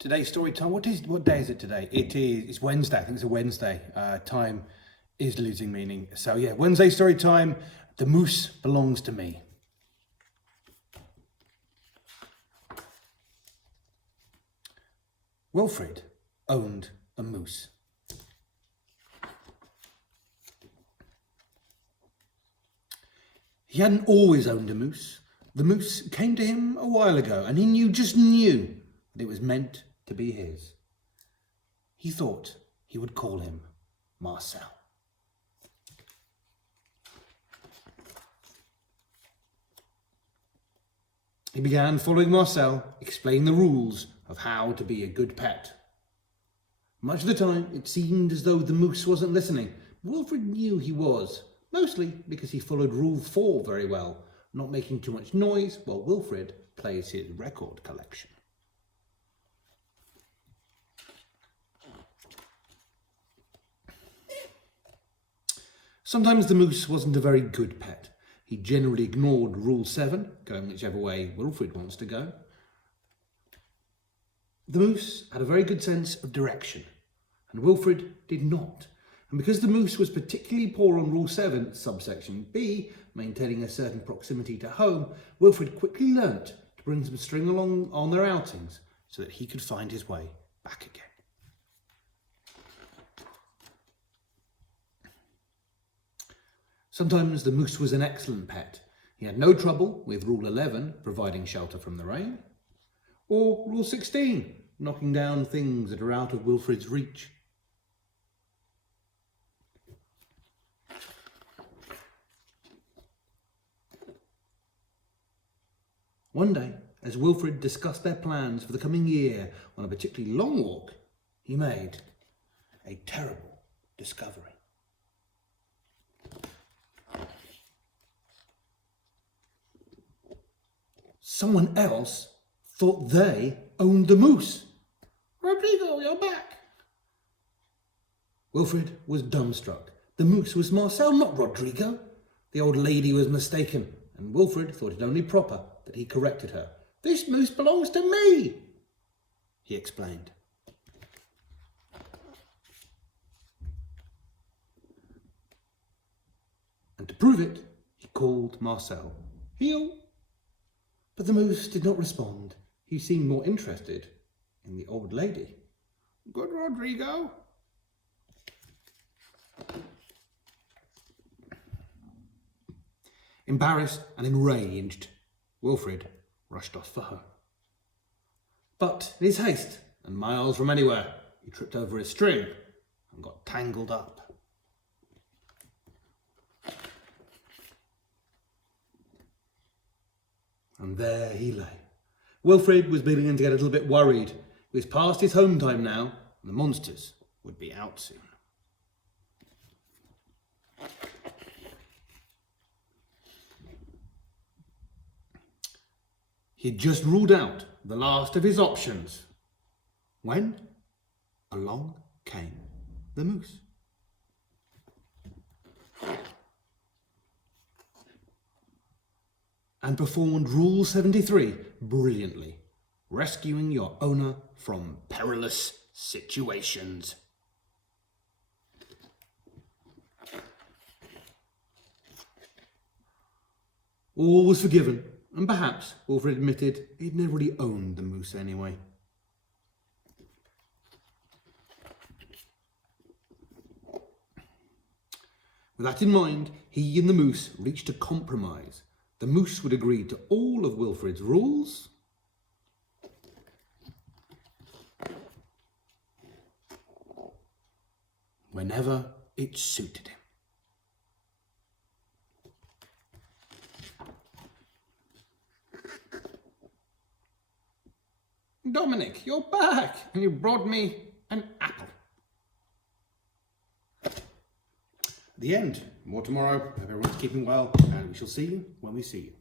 Today's story time. What day is it today? It's Wednesday. I think it's a Wednesday. Time is losing meaning. So yeah, Wednesday story time. The moose belongs to me. Wilfred owned a moose. He hadn't always owned a moose. The moose came to him a while ago, and he just knew that it was meant to be his. He thought he would call him Marcel. He began following Marcel, explaining the rules of how to be a good pet. Much of the time, it seemed as though the moose wasn't listening. Wilfred knew he was, mostly because he followed Rule 4 very well, not making too much noise while Wilfred plays his record collection. Sometimes the moose wasn't a very good pet. He generally ignored Rule 7, going whichever way Wilfred wants to go. The moose had a very good sense of direction, and Wilfred did not. And because the moose was particularly poor on Rule 7, subsection B, maintaining a certain proximity to home, Wilfred quickly learnt to bring some string along on their outings so that he could find his way back again. Sometimes the moose was an excellent pet. He had no trouble with Rule 11, providing shelter from the rain, or Rule 16, knocking down things that are out of Wilfred's reach. One day, as Wilfred discussed their plans for the coming year on a particularly long walk, he made a terrible discovery. Someone else thought they owned the moose. "Rodrigo, you're back." Wilfred was dumbstruck. The moose was Marcel, not Rodrigo. The old lady was mistaken, and Wilfred thought it only proper that he corrected her. "This moose belongs to me," he explained. And to prove it, he called Marcel. "Heel." But the moose did not respond. He seemed more interested in the old lady. "Good, Rodrigo." Embarrassed and enraged, Wilfred rushed off for home. But in his haste, and miles from anywhere, he tripped over his string and got tangled up. And there he lay. Wilfred was beginning to get a little bit worried. It was past his home time now, and the monsters would be out soon. He had just ruled out the last of his options when along came the moose. And performed Rule 73 brilliantly, rescuing your owner from perilous situations. All was forgiven, and perhaps Wilfred admitted he'd never really owned the moose anyway. With that in mind, he and the moose reached a compromise. The moose would agree to all of Wilfred's rules, whenever it suited him. "Dominic, you're back, and you brought me an apple." The end. More tomorrow. Hope everyone's keeping well, and we shall see you when we see you.